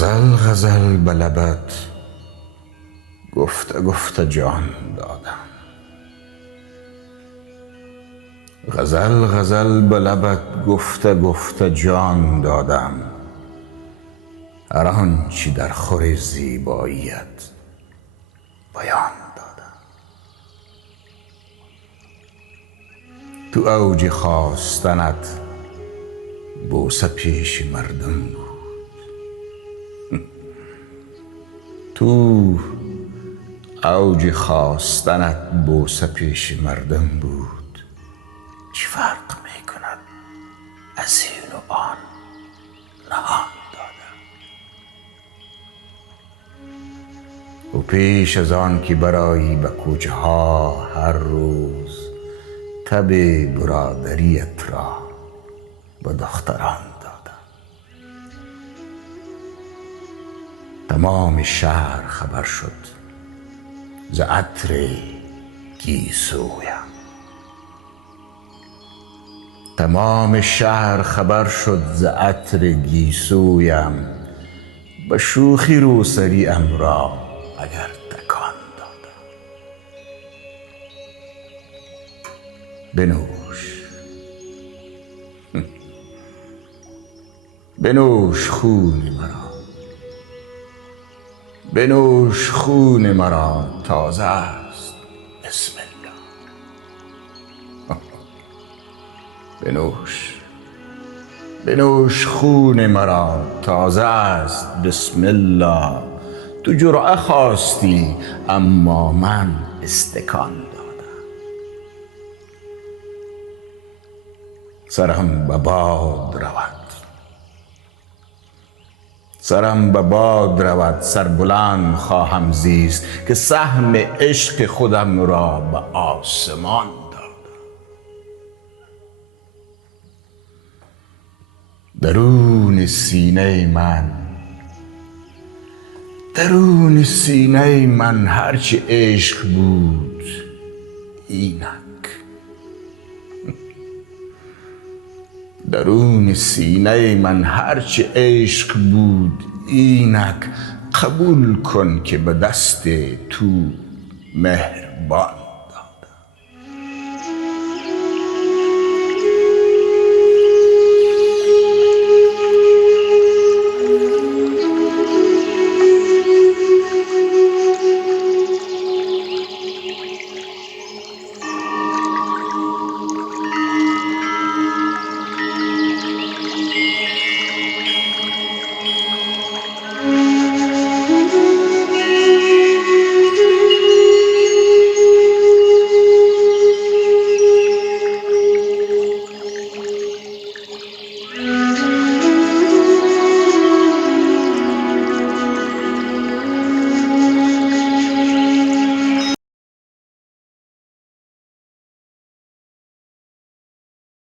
غزل غزل به لبت گفته گفته جان دادم. غزل غزل به لبت گفته گفته جان دادم. هر آنچه در خور زیباییت بیان دادم. تو اوج خواستنت بوسه پیش مردم بود. تو اوج خواستنت بوسه پیش مردم بود. چه فرق می کند از این و آن نهان دادم. و پیش از آن که برایی به کوچه ها هر روز تب برادریت را به دختران دادم. تمام شهر خبر شد ز عطر گیسویم. تمام شهر خبر شد ز عطر گیسویم. به شوخی روسری ام را اگر تکان دادم. بنوش بنوش خون مرا. بنوش خون مرا تازه است بسم الله. بنوش بنوش خون مرا تازه است بسم الله. تو جرعه خواستی اما من استکان دادم. سرم به باد رود سرم به باد رود سربلند خواهم زیست که سهم عشق خودم را به آسمان دادم. درون سینه من هرچه عشق بود اینک. درون سینه من هرچه عشق بود اینک. قبول کن که به دست تو مهربان